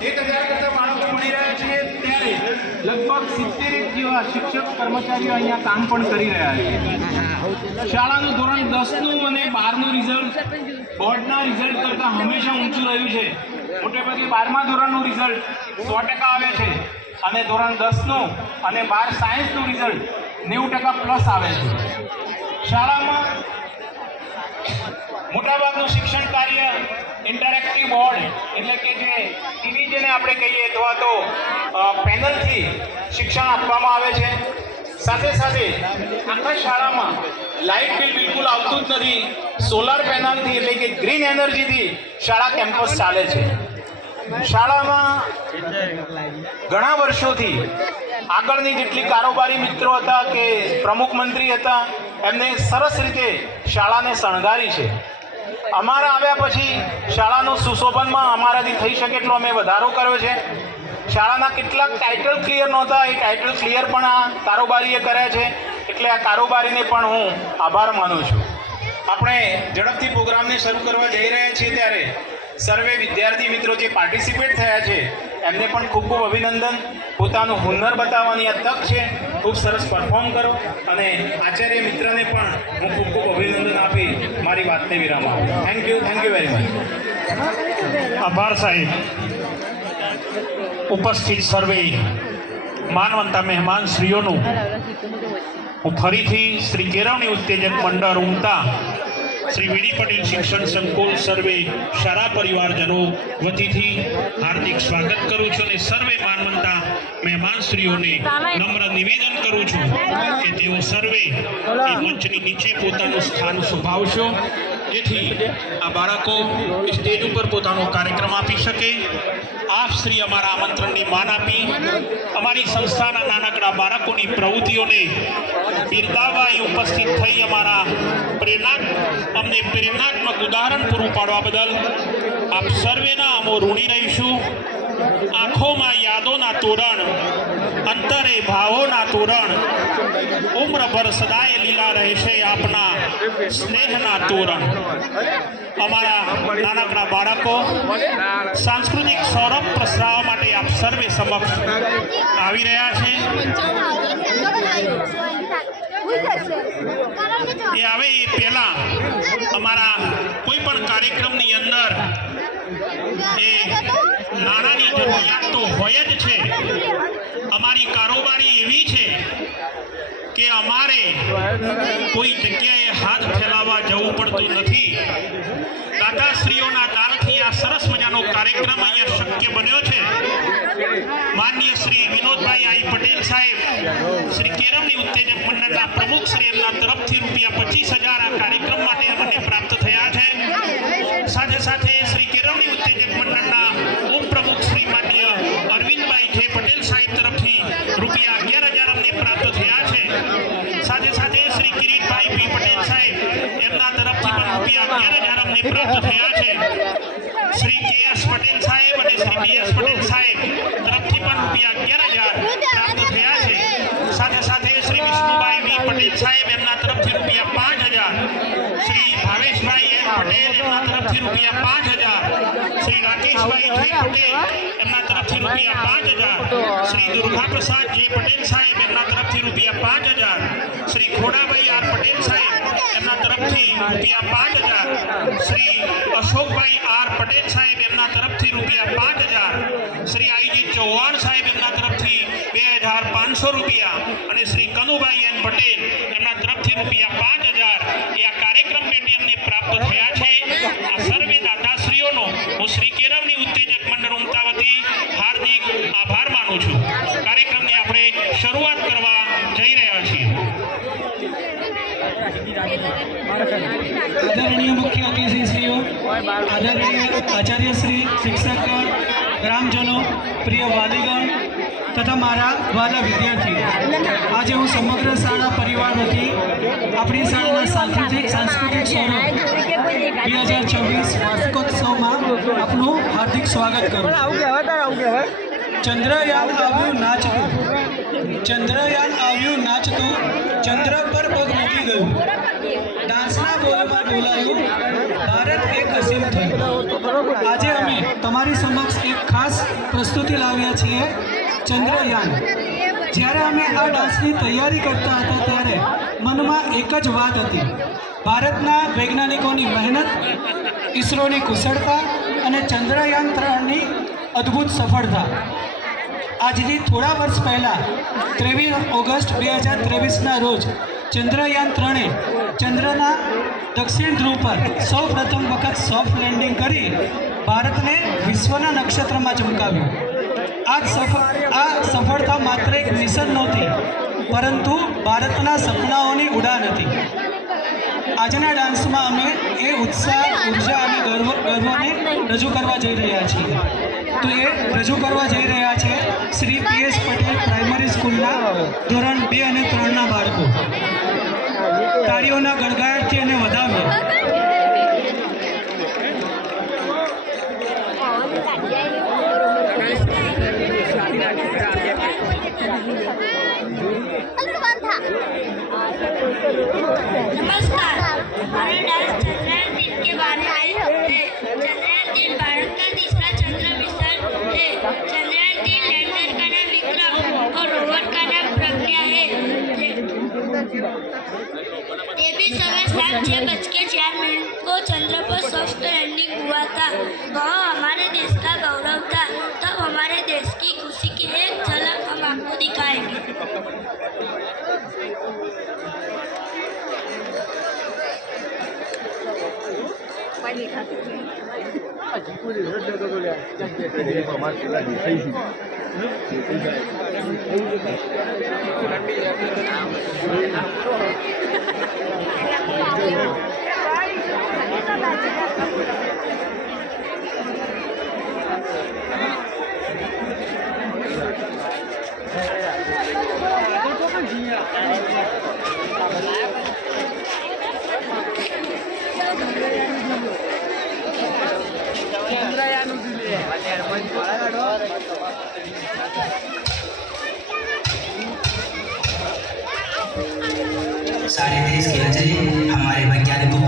1000 કરતા બાળકો ભણી રહ્યા છે ત્યારે લગભગ 70 જેવા શિક્ષક કર્મચારીઓ અહીંયા કામ પણ કરી રહ્યા છે. શાળાનું ધોરણ 10નું અને 12નું રિઝલ્ટ બોર્ડના રિઝલ્ટ કરતાં હંમેશા ઊંચું રહ્યું છે. મોટે ભાગે 12મા ધોરણનું રિઝલ્ટ 100% આવે છે અને ધોરણ 10નું અને 12 સાયન્સનું રિઝલ્ટ 90% પ્લસ આવે છે. શાળામાં મોટાભાગનું શિક્ષણ કાર્ય ઇન્ટરેક્ટિવ બોર્ડ એટલે કે જે ટીવી જેને આપણે કહીએ અથવા તો પેનલથી શિક્ષણ આપવામાં આવે છે. સાથે સાથે આખા શાળામાં લાઇટ બિલ બિલકુલ આવતું જ નથી. સોલાર પેનલથી એટલે કે ગ્રીન એનર્જીથી શાળા કેમ્પસ ચાલે છે. શાળામાં ઘણા વર્ષોથી આગળની જેટલી કારોબારી મિત્રો હતા કે પ્રમુખ મંત્રી હતા એમને સરસ રીતે શાળાને શણગારી છે. અમારા આવ્યા પછી શાળાનું સુશોભનમાં અમારાથી થઈ શકે એટલો અમે વધારો કર્યો છે. શાળાના કેટલાક ટાઇટલ ક્લિયર નહોતા, એ ટાઇટલ ક્લિયર પણ આ કારોબારીએ કર્યા છે. એટલે આ કારોબારીને પણ હું આભાર માનું છું. આપણે ઝડપથી પ્રોગ્રામને શરૂ કરવા જઈ રહ્યા છીએ ત્યારે સર્વે વિદ્યાર્થી મિત્રો જે પાર્ટિસિપેટ થયા છે એમને પણ ખૂબ ખૂબ અભિનંદન. પોતાનું હુનર બતાવવાની આ તક છે. ખૂબ સરસ પરફોર્મ કરો અને આચાર્ય મિત્રને પણ હું ખૂબ ખૂબ અભિનંદન આપી મારી વાતને વિરામ આપું. Thank you very much. આભાર સાહેબ. ઉપસ્થિત સર્વે માનવંતા મહેમાન શ્રીઓનું હું ફરીથી શ્રી કેળવણી ઉત્તેજક મંડળ ઉમતા શ્રી વીડી પટેલ શિક્ષણ સંકુલ સર્વે શાળા પરિવારજનો વતીથી હાર્દિક સ્વાગત કરું છું અને સર્વે માનવંતા મહેમાનશ્રીઓને નમ્ર નિવેદન કરું છું કે તેઓ સર્વે એ મંચની નીચે પોતાનું સ્થાન સંભાળશો જેથી આ બાળકો સ્ટેજ ઉપર પોતાનો કાર્યક્રમ આપી શકે. આપ શ્રી અમારા આમંત્રણની માન આપી અમારી સંસ્થાના નાનકડા બાળકોની પ્રવૃત્તિઓને બિરદાવવા ઉપસ્થિત થઈ અમારા અમને પ્રેરણાત્મક ઉદાહરણ પૂરું પાડવા બદલ આપ સર્વેના અમો ઋણી રહીશું. આંખોમાં યાદોના તોરણ, અંતરે ભાવોના તોરણ, ઉમ્રભર સદાય લીલા રહેશે આપના સ્નેહના તોરણ. અમારા નાનકડા બાળકો સાંસ્કૃતિક સૌરભ પ્રસરાવવા માટે આપ સર્વે સમક્ષ આવી રહ્યા છે. એ આવે એ પહેલા અમારા કોઈ પણ કાર્યક્રમની અંદર એ નાણાંની જરૂરિયાત તો હોય જ છે. અમારી કારોબારી એવી છે કે અમારે કોઈ જગ્યાએ હાથ ફેલાવવા જવું પડતું નથી. દાતાશ્રીઓના દાનથી આ સરસ મજાનો કાર્યક્રમ અહીંયા શક્ય બન્યો છે. માનનીય શ્રી વિનોદભાઈ આઈ પટેલ સાહેબ શ્રી કેળવણી ઉત્તેજક મંડળના પ્રમુખ શ્રી એમના તરફથી ₹25,000 આ કાર્યક્રમ માટે અમને પ્રાપ્ત થયા છે. સાથે સાથે શ્રી કેળવણી ઉત્તેજક મંડળના ઉપપ્રમુખ શ્રી માનનીય અરવિંદભાઈ જે પટેલ સાહેબ તરફથી ₹11,000 અમને પ્રાપ્ત થયા છે. સાથે સાથે શ્રી કિરીટભાઈ પી પટેલ સાહેબ એમના તરફથી પણ ₹11,000 અમને પ્રાપ્ત થયા છે. શ્રી કે એસ પટેલ સાહેબ અને શ્રી બી એસ પટેલ સાહેબ તરફથી પણ ₹11,000 પ્રાપ્ત થયા છે. સાથે સાથે શ્રી વિષ્ણુભાઈ વી પટેલ સાહેબ એમના તરફથી ₹5,000, શ્રી ભાવેશભાઈ એમ પટેલ એમના તરફથી ₹5,000, શ્રી રાકેશભાઈ જે પટેલ એમના તરફથી ₹5,000, શ્રી દુર્ગાપ્રસાદ જે પટેલ સાહેબ એમના તરફથી ₹5,000, શ્રી ખોડાભાઈ આર પટેલ સાહેબ એમના તરફથી ₹5,000, શ્રી અશોકભાઈ આર પટેલ સાહેબ એમના તરફથી ₹5,000, શ્રી આઈજી ચૌહાણ સાહેબ એમના તરફથી ₹2,500 અને શ્રી કનુભાઈ એન પટેલ એમના તરફથી ₹5,000 એ આ કાર્યક્રમ પેટે અમને પ્રાપ્ત થયા છે. આ સર્વે દાતાશ્રીઓનો હું શ્રી કેળવણી ઉત્તેજક મંડળ ઉમતા વતી હાર્દિક આભાર માનું છું. કાર્યક્રમની આપણે શરૂઆત કરવા જઈ રહ્યા છીએ. આદરણીય મુખ્ય અતિથિશ્રીઓ, આદરણીય આચાર્યશ્રી, શિક્ષક, ગ્રામજનો, પ્રિય વાલીગણ તથા મારા વાલા વિદ્યાર્થીઓ, આજે હું સમગ્ર શાળા પરિવાર વતી આપણી શાળાના સાંસ્કૃતિક સ્વરૂપ 2026 વાર્ષિકોત્સવમાં આપનું હાર્દિક સ્વાગત કરું છું. ચંદ્રયાન આવ્યું નાચતું, ચંદ્રયાન આવ્યું નાચતું, ચંદ્ર પર પગ મૂકી ગયું, ડાન્સના બોલમાં બોલાયું, ભારત એક અસીમ થયું. આજે અમે તમારી સમક્ષ એક ખાસ પ્રસ્તુતિ લાવ્યા છીએ, ચંદ્રયાન. જ્યારે અમે આ ડાન્સની તૈયારી કરતા હતા ત્યારે મનમાં એક જ વાત હતી, ભારતના વૈજ્ઞાનિકોની મહેનત, ઈસરોની કુશળતા અને ચંદ્રયાન 3ની અદ્ભુત સફળતા. આજથી થોડા વર્ષ પહેલાં 23 ઓગસ્ટ 2023ના રોજ ચંદ્રયાન 3એ ચંદ્રના દક્ષિણ ધ્રુવ પર સૌ પ્રથમ વખત સોફ્ટ લેન્ડિંગ કરી ભારતને વિશ્વના નક્ષત્રમાં ચમકાવ્યું. આ સફળતા માત્ર એક મિશન નહોતી, પરંતુ ભારતના સપનાઓની ઉડાન હતી. આજના ડાન્સમાં અમે એ ઉત્સાહ, ઉર્જા અને ગર્વને રજૂ કરવા જઈ રહ્યા છીએ. તો એ રજૂ કરવા જઈ રહ્યા છે શ્રી PS પટેલ પ્રાઇમરી સ્કૂલના ધોરણ 2 અને 3ના બાળકો. તાળીઓના ગણગણાટથી અને વધાવીએ. नमस्कार, हमारा डांस चंद्रयान 3 के बारे में है। चंद्रयान 3 भारत का तीसरा चंद्र मिशन है। चंद्रयान 3 लैंडर का नाम विक्रम और रोवर का नाम प्रज्ञा है। ये भी समय शाम 6:04 को चंद्र पर सॉफ्ट लैंडिंग हुआ था। वह हमारे देश का गौरव था। तब हमारे देश की खुशी की एक झलक हम आपको दिखाएंगे। सारे देश की नजरें हमारे वैज्ञानिकों